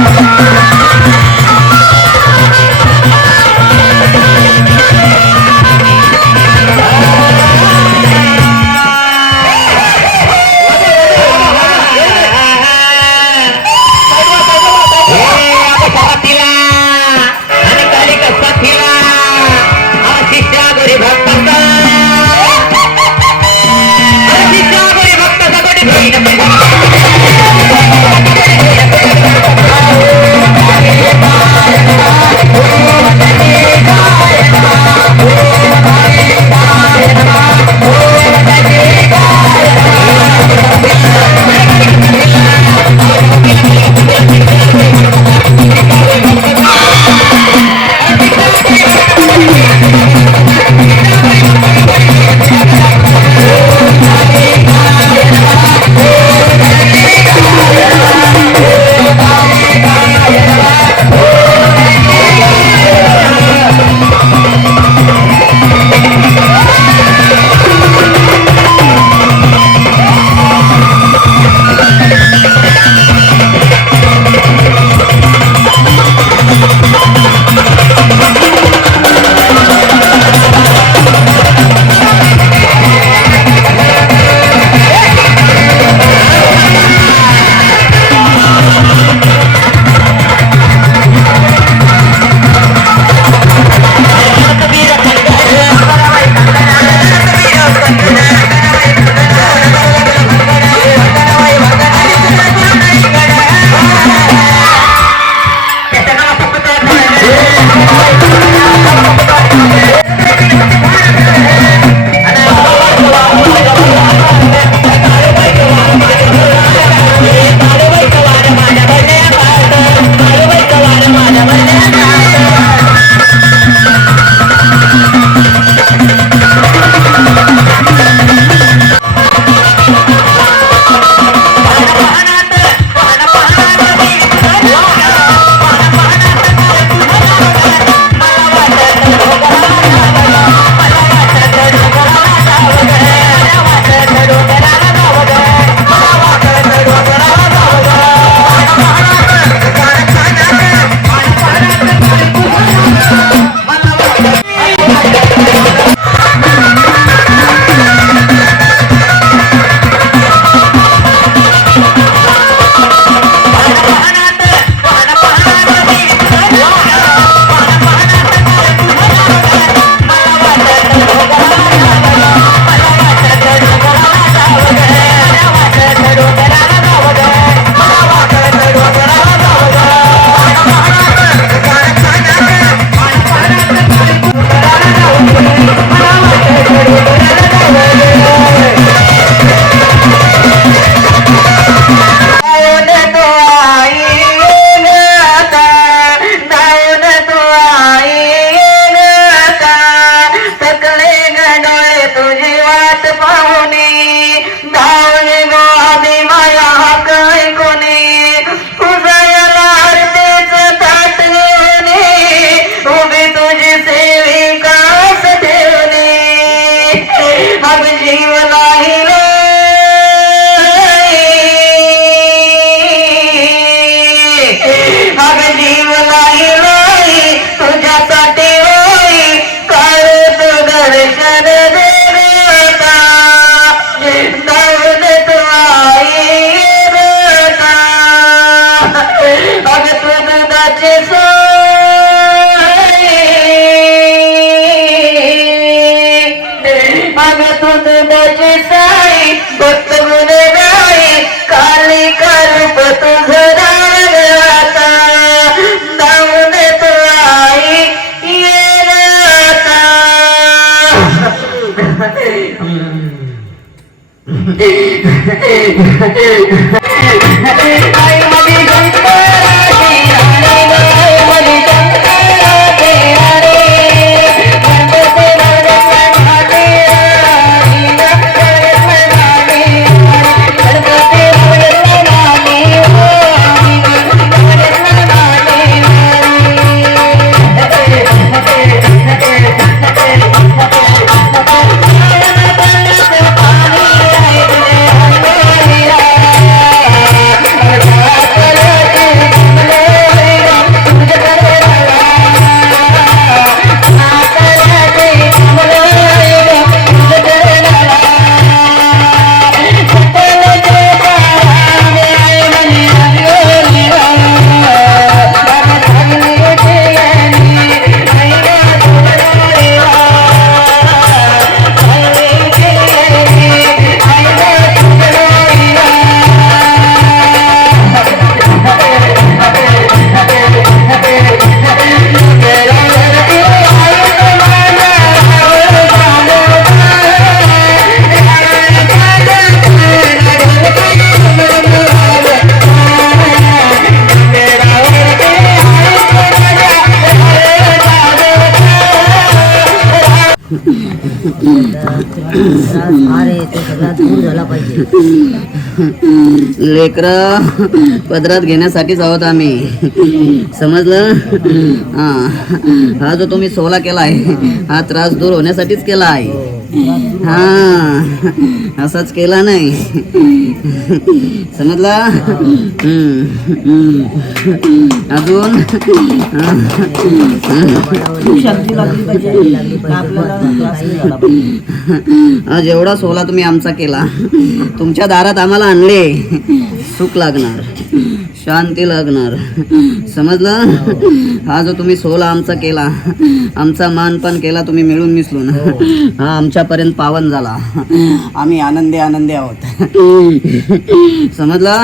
Yeah. लेकरं पदरात घेण्यासाठीच आहोत आम्ही, समजलं? हा जो तुम्ही सोला केलाय हा त्रास दूर होण्यासाठीच केला आहे. हा असंच केला नाही, समजला? अजून जेवढा सोला तुम्ही आमचा केला, तुमच्या दारात आम्हाला आणले, सुख लागणार, शांती लागणार, समजलं? हा जो तुम्ही सोला आमचा केला, आमचा मानपान केला तुम्ही मिळून मिसळून, हा आमच्यापर्यंत पावन झाला. आम्ही आनंदी आनंदी आहोत, समजलं?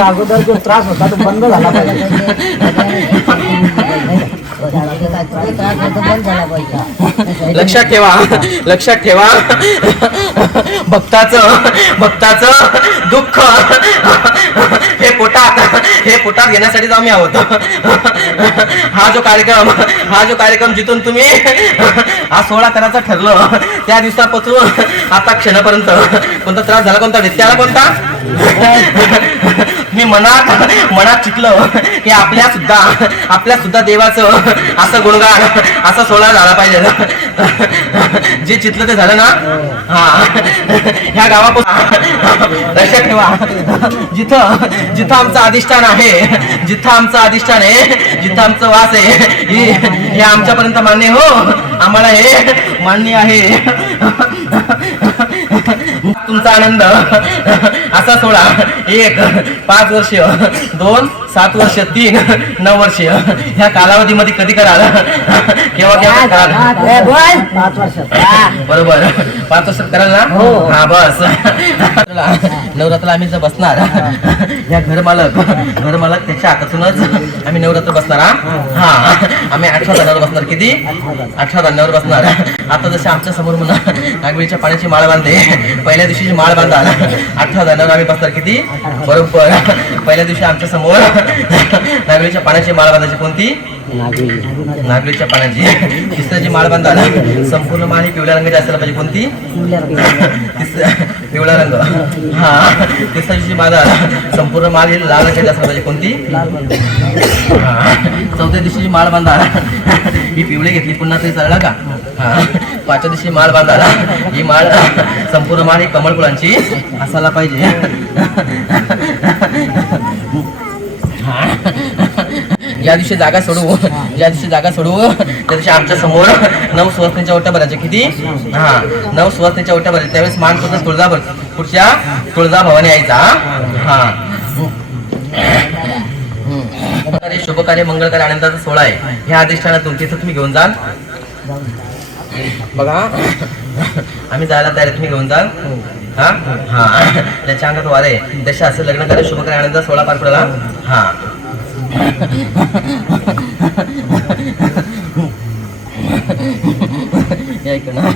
अगोदर जो त्रास होता तो बंद झाला पाहिजे. लक्षात ठेवा, लक्षात ठेवा, भक्ताचं दुःख हे पोटात घेण्यासाठी आम्ही आहोत. हा जो कार्यक्रम जिथून तुम्ही हा सोहळा करायचा ठरलं त्या दिवसापासून आता क्षणापर्यंत कोणता त्रास झाला, कोणता व्यत्यय आला, कोणता मी मनात चिकलं की आपल्या सुद्धा देवाचं असं गुणगान असा सोहळा झाला पाहिजे. जे चितलं ते झालं ना. हा ह्या गावापासून लक्षात ठेवा, जिथं आमचं अधिष्ठान आहे, जिथं आमचा वास आहे, हे आमच्यापर्यंत मान्य हो, आम्हाला हे मान्य आहे. तुमचा आनंद असा सोहळा 1 5 वर्ष, 2 7 वर्ष, 3 9 वर्ष ह्या कालावधीमध्ये कधी कराल, केव्हा कराल? 5 वर्ष. बरोबर 5 वर्ष कराल ना. हा बस. नवरात्र आम्ही जर बसणार, या घर मालक त्याच्या हातातूनच आम्ही नवरात्र बसणार. हा आम्ही 18 धान्यावर बसणार. किती? 18 धान्यावर बसणार. आता जसे आमच्या समोर म्हणा नागवेलीच्या पाण्याची माळ बांधते, पहिल्या दिवशीची माळ बांधाल, 18 धान्यावर आम्ही बसणार. किती? बरोबर पहिल्या दिवशी आमच्या समोर नागवेलीच्या पाण्याची माळ बांधायची. कोणती? नागलीच्या पानांची. तिसऱ्याची माळ बांधाल संपूर्ण माळ ही पिवळ्या रंगाची असायला पाहिजे. कोणती? पिवळा रंग. हा. तिसऱ्या दिवशी बांधाल संपूर्ण माळ ही लाल रंगाची असायला पाहिजे. कोणती? हा. चौथ्या दिवशी माळ बांधाल ही पिवळी घेतली पुन्हा तरी चालला का? हा. पाचव्या दिवशी माळ बांधाल ही माळ संपूर्ण माळ ही कमळ फुलांची असायला पाहिजे. ज्या दिवशी जागा सोडवू त्या दिवशी आमच्या समोर 9 सुवासिनीच्या ओट्या भरायच्या. किती? हा. 9 सुवासिनीच्या ओट्या भरायच्या. त्यावेळेस मान पुढचा तुळजाभर पुढच्या तुळजाभवानी यायचा. हा. शुभ कार्य मंगळ कार्य आनंदाचा सोहळा आहे. ह्या अधिष्ठानातून तिथं तुम्ही घेऊन जाल. बघा आम्ही जायला तयार, तुम्ही घेऊन जाल. हा. हा. त्याच्या अंगात वार आहे. तसे असं लग्न कार्य शुभ कार्य आनंदाचा सोहळा पार पडला. हा. ऐक ना